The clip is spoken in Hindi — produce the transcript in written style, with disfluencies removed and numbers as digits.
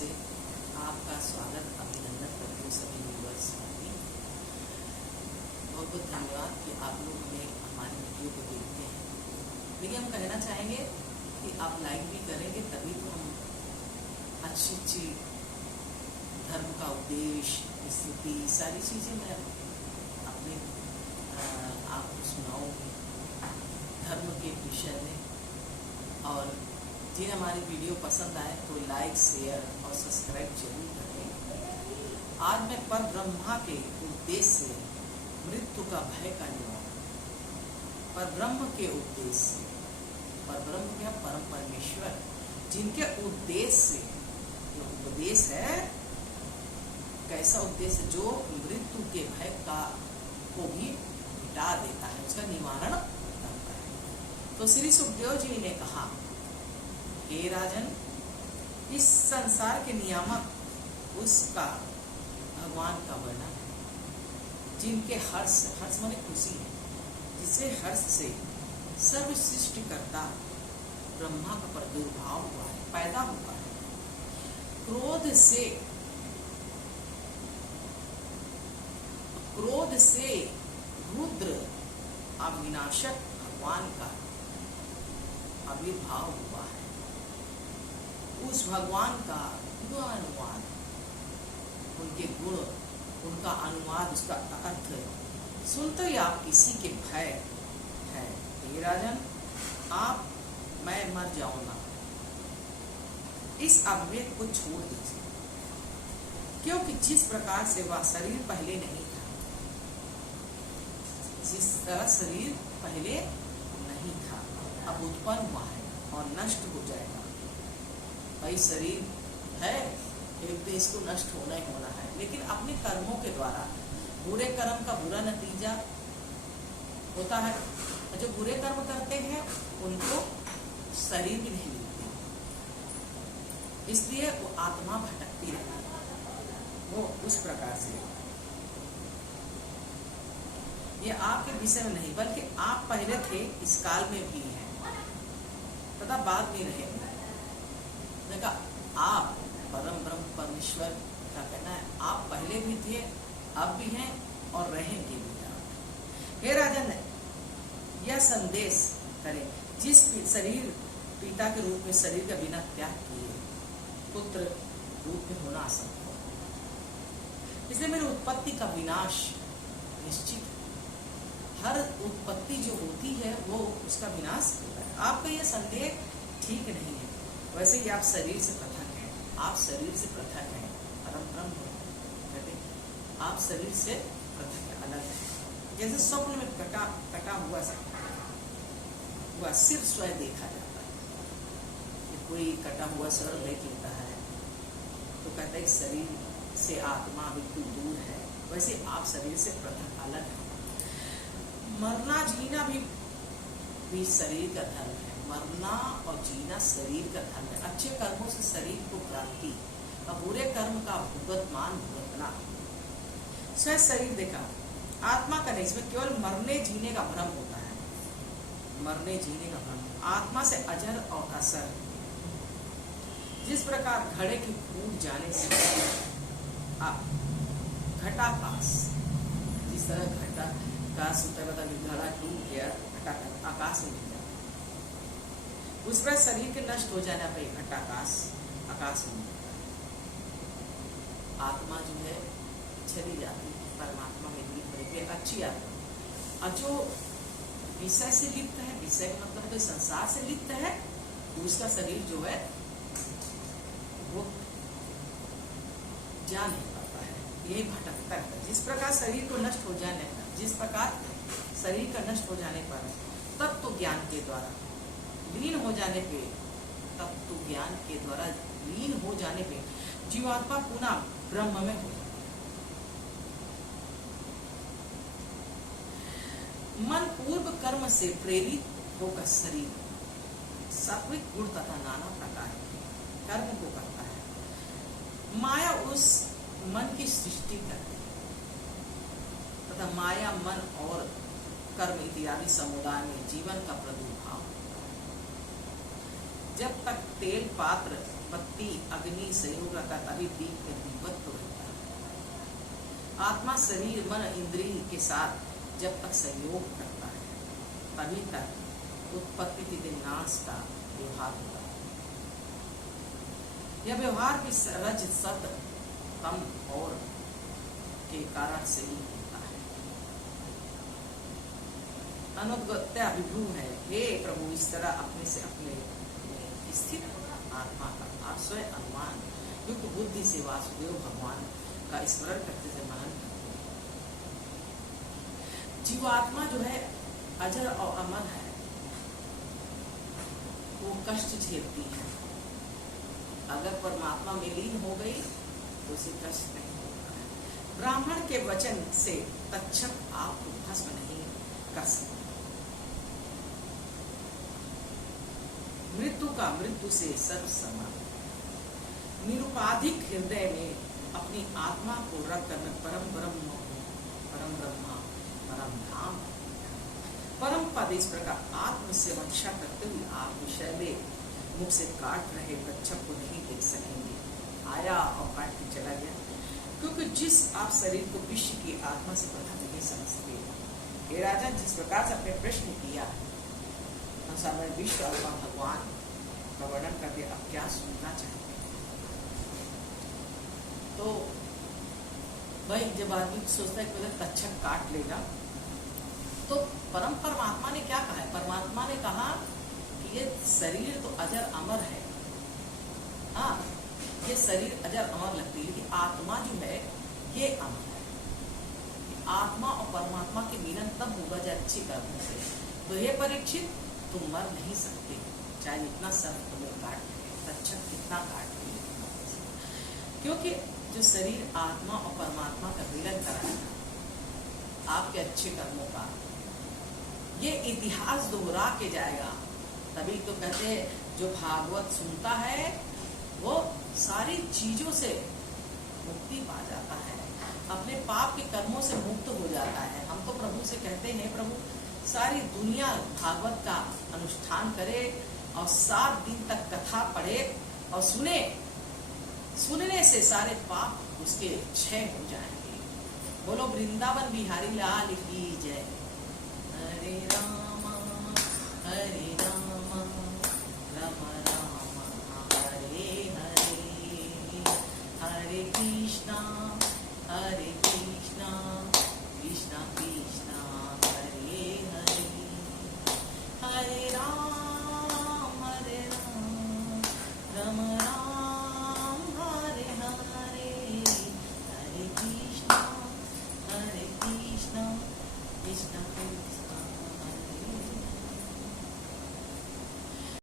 से आपका स्वागत अभिनंदन करती हूँ सभी व्यूअर्स का भी। बहुत बहुत धन्यवाद कि आप लोग हमें हमारी वीडियो को देखते हैं। लेकिन हम कहना चाहेंगे कि आप लाइक भी करेंगे तभी तो हम अच्छी अच्छी धर्म का उद्देश्य स्थिति सारी चीज़ें मैं अपने आपको सुनाऊंगी धर्म के विषय में। और जिन हमारी वीडियो पसंद आए तो लाइक शेयर और सब्सक्राइब जरूर करें। आज मैं पर ब्रह्मा के उद्देश्य से मृत्यु का भय का निवारण, पर ब्रह्म के उद्देश्य से, पर ब्रह्म क्या परम परमेश्वर जिनके उद्देश्य से जो उपदेश है, कैसा उद्देश्य जो मृत्यु के भय का को भी मिटा देता है, उसका निवारण करता है। तो श्री सुखदेव जी ने कहा, हे राजन, इस संसार के नियामक उसका भगवान का वर्णन है, जिनके हर्ष माने खुशी है, जिसे हर्ष से सर्व सृष्टिकर्ता ब्रह्मा का प्रादुर्भाव हुआ है, पैदा हुआ है। क्रोध से रुद्र अविनाशक भगवान का आविर्भाव हुआ है। उस भगवान का अनुवाद, उनके गुण, उनका अनुवाद, उसका अर्थ सुनते ही आप किसी के भय है, हे राजन, मैं मर जाऊंगा, इस अविवेक को छोड़ दीजिए। क्योंकि जिस प्रकार से वह शरीर पहले नहीं था, जिस तरह शरीर पहले नहीं था, अब उत्पन्न हुआ है और नष्ट हो जाएगा। भाई शरीर है, एक दिन इसको नष्ट होना ही होना है, लेकिन अपने कर्मों के द्वारा बुरे कर्म का बुरा नतीजा होता है। जो बुरे कर्म करते हैं उनको शरीर भी नहीं मिलती, इसलिए वो आत्मा भटकती रहती है। वो उस प्रकार से ये आपके विषय में नहीं, बल्कि आप पहले थे, इस काल में भी हैं तथा बाद में रहेंगे। देखा, आप परम ब्रह्म परमेश्वर का कहना है, आप पहले भी थे, अब भी हैं और रहेंगे भी। हे राजन, यह संदेश करें, जिस शरीर पिता के रूप में शरीर का बिना त्याग किए पुत्र रूप में होना असंभव, इसलिए मेरी उत्पत्ति का विनाश निश्चित है। हर उत्पत्ति जो होती है वो उसका विनाश होता है। आपका यह संदेह ठीक नहीं है। वैसे ही आप शरीर से पृथक हैं, आप शरीर से पृथक हैं, परम ब्रह्म कहते, आप शरीर से पृथक है, अलग है। जैसे स्वप्न में कटा हुआ सिर स्वयं देखा जाता है। कोई कटा हुआ सर देख लेता है तो कहता है शरीर से आत्मा बिल्कुल दूर है। वैसे आप शरीर से पृथक अलग है। मरना जीना भी शरीर का धर्म है। मरना और जीना शरीर का धर्म है। अच्छे कर्मों से शरीर को प्राप्ति और बुरे कर्म का भुगतना। स्वयं शरीर देखा, आत्मा का नहीं, इसमें केवल मरने जीने का भ्रम होता है। मरने जीने का भ्रम, आत्मा से अजर और असर। जिस प्रकार घड़े की फूट जाने से घटाकाश, जिस तरह घटाकाश होता है, मतलब घड़ा टूट गया, आकाश में गया, उस पर शरीर के नष्ट हो जाने पर घटाकाश आकाश में जाता है। आत्मा जो है चली जाती है, परमात्मा में लीन होने के अच्छी आत्मा। और जो विषय से लिप्त है, विषय का मतलब जो संसार से लिप्त है, उसका शरीर जो है वो जा नहीं पाता है, यही भटकता है। जिस प्रकार शरीर को नष्ट हो जाने पर, जिस प्रकार शरीर का नष्ट हो जाने पर तत्व ज्ञान के द्वारा लीन हो जाने पे, तत्व ज्ञान के द्वारा लीन हो जाने पे जीवात्मा पुनः ब्रह्म में हो जाता है। मन पूर्व कर्म से प्रेरित होकर शरीर सात्विक गुण तथा नाना प्रकार के कर्म को करता है। माया उस मन की सृष्टि करती है तथा माया मन और कर्म इत्यादि समुदाय में जीवन का प्रादुर्भाव। जब तक तेल पात्र बत्ती अग्नि सहयोग रहता है, तभी दीप में दीपत्व रहता है। आत्मा शरीर मन इंद्रिय के साथ जब तक सहयोग करता है तभी तक उत्पत्ति तथा नाश का व्यवहार होता है। यह व्यवहार भी रज सत तम और के कारण से ही होता है। अनुगत्या विभू है, हे प्रभु इस तरह अपने से अपने में स्थित आत्मा का आश्रय अनुमान युक्त बुद्धि से वासुदेव भगवान का स्मरण करते से मनन करते हैं। जीवात्मा जो है अजर और अमर है, वो कष्ट झेलती है। अगर परमात्मा में लीन हो गई तो उसे कष्ट नहीं होता है। ब्राह्मण के वचन से तक्षक आपको भस्म नहीं कर सकता। मृत्यु का मृत्यु से सर्व समान। निरुपाधिक हृदय में अपनी आत्मा को रख कर परम ब्रह्म, परम ब्रह्मा, परम धाम, परम पद इस प्रकार आत्म से रक्षा करते हुए आप विषय में मुख से काट रहे कच्छप को नहीं देख सकेंगे। आया और काट के चला गया, क्योंकि जिस आप शरीर को विश्व की आत्मा से पता नहीं समझते। हे राजा, जिस प्रकार से आपने प्रश्न किया में विश्व अथवा भगवान का वर्णन करके आप क्या सुनना चाहते हैं? तो भाई जब आदमी सोचता है कि पहले तक्षक काट लेगा, तो परमात्मा ने क्या कहा है? परमात्मा ने कहा कि ये शरीर तो अजर अमर है। हाँ, ये शरीर अजर अमर लगती है, लेकिन आत्मा जो है ये अमर है। आत्मा और परमात्मा के मिलन तब होगा जब अच्छी कर्म से। तो ये परीक्षित, तुम मर नहीं सकते, चाहे इतना सब तुम्हें काट ले, तक्षक कितना काट ले, क्योंकि जो शरीर आत्मा और परमात्मा का मिलन कराएगा आपके अच्छे कर्मों का, ये इतिहास दोहरा के जाएगा। तभी तो कहते हैं जो भागवत सुनता है वो सारी चीजों से मुक्ति पा जाता है, अपने पाप के कर्मों से मुक्त हो जाता है। हम तो प्रभु से कहते हैं, प्रभु सारी दुनिया भागवत का अनुष्ठान करे और 7 दिन तक कथा पढ़े और सुने, सुनने से सारे पाप उसके क्षय हो जाएंगे। बोलो वृंदावन बिहारी लाल की जय। हरे राम राम राम हरे हरे, हरे कृष्णा कृष्णा कृष्णा हरे हरे, हरे राम राम राम हरे हरे, हरे कृष्णा कृष्णा कृष्णा